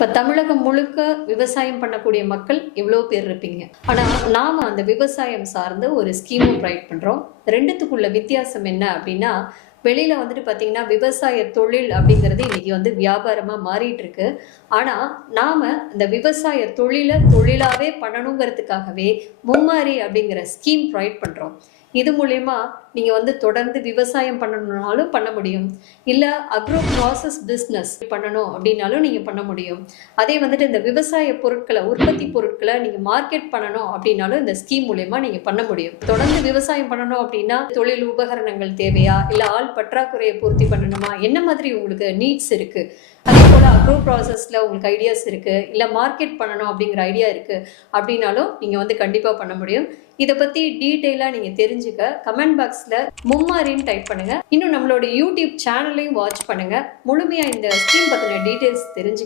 இப்போ தமிழகம் முழுக்க விவசாயம் பண்ணக்கூடிய மக்கள் எவ்வளோ பேர் இருப்பீங்க. ஆனால் நாம் அந்த விவசாயம் சார்ந்த ஒரு ஸ்கீமும் ப்ரொவைட் பண்ணுறோம். ரெண்டுத்துக்குள்ள வித்தியாசம் என்ன அப்படின்னா, வெளியில் வந்துட்டு பார்த்தீங்கன்னா விவசாய தொழில் அப்படிங்கிறது இன்னைக்கு வந்து வியாபாரமாக மாறிட்டு இருக்கு. ஆனால் நாம் இந்த விவசாய தொழிலை தொழிலாகவே பண்ணணுங்கிறதுக்காகவே மும்மாரி அப்படிங்கிற ஸ்கீம் ப்ரொவைட் பண்ணுறோம். இது மூலயமா நீங்கள் வந்து தொடர்ந்து விவசாயம் பண்ணணும்னாலும் பண்ண முடியும், இல்லை அக்ரோ ப்ராசஸ் பிஸ்னஸ் பண்ணணும் அப்படின்னாலும் நீங்கள் பண்ண முடியும். அதே வந்துட்டு இந்த விவசாய பொருட்களை உற்பத்தி பொருட்களை நீங்கள் மார்க்கெட் பண்ணணும் அப்படின்னாலும் இந்த ஸ்கீம் மூலயமா நீங்கள் பண்ண முடியும். தொடர்ந்து விவசாயம் பண்ணணும் அப்படின்னா தொழில் உபகரணங்கள் தேவையா, இல்லை ஆள் பற்றாக்குறையை பூர்த்தி பண்ணணுமா, என்ன மாதிரி உங்களுக்கு நீட்ஸ் இருக்குது, அதே போல் அக்ரோ ப்ராசஸில் உங்களுக்கு ஐடியாஸ் இருக்குது, இல்லை மார்க்கெட் பண்ணணும் அப்படிங்கிற ஐடியா இருக்குது அப்படின்னாலும் நீங்கள் வந்து கண்டிப்பாக பண்ண முடியும். இதை பற்றி டீட்டெயிலாக நீங்கள் தெரிஞ்சுக்க கமெண்ட் பாக்ஸில் மும்மாரின்னு டைப் பண்ணுங்கள். இன்னும் நம்மளோட யூடியூப் சேனலையும் வாட்ச் பண்ணுங்கள். முழுமையாக இந்த ஸ்கீம் பற்றின டீட்டெயில்ஸ் தெரிஞ்சுக்க